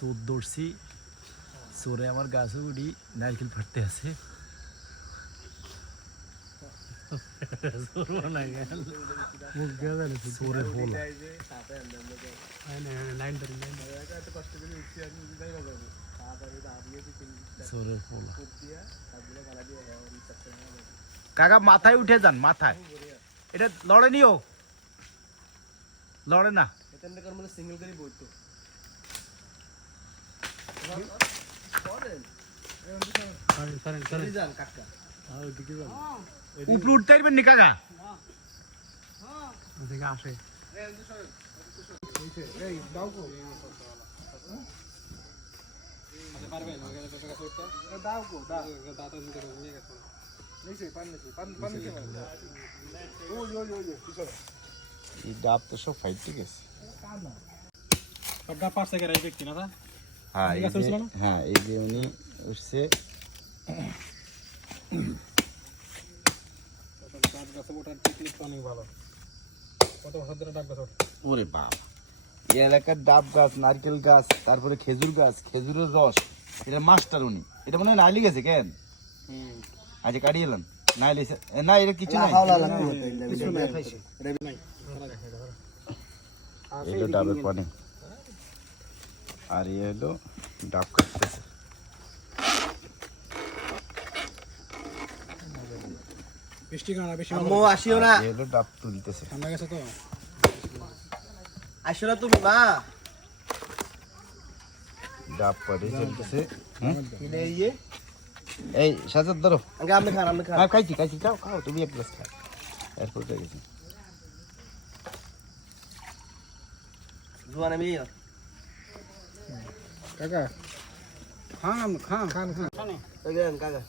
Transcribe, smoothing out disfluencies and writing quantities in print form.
চোর ধরছি, চোরে আমার গাছে উঠি নারকেল ফাটতে আছে। চোরের হোল চোরের হোল। কাকা মাথায় উঠে যান, মাথায় এটা লড়ে নিও, লড়ে না। উপরে উঠতে পারবেন নি কাকা? আসে ডাব তো সব ফাইট ঠিক আছে। হ্যাঁ এই যে উনি উঠছে। ওরে বাবা, এই এলাকার ডাব গাছ, নারকেল গাছ, তারপরে খেজুর গাছ, খেজুরের রস, এটা মাস্টার উনি। এটা মনে হয় নাইলি গেছে কেন? আজ কাটিয়ে এলাম নাইলে না, এটা কিছু নাই। এলো ডাবের পানি, আর ইয়ে হলো ডাব কাটতেছে। ডাব তুলতেছে। ডাব পাড়ি চলতেছে। এই সাজাদ ধরো, খাইছি খাইছি, খাও খাও, তুমি এক গ্লাস খাও, এরপর গেছি। কাকা খান খান খান খান কাকা।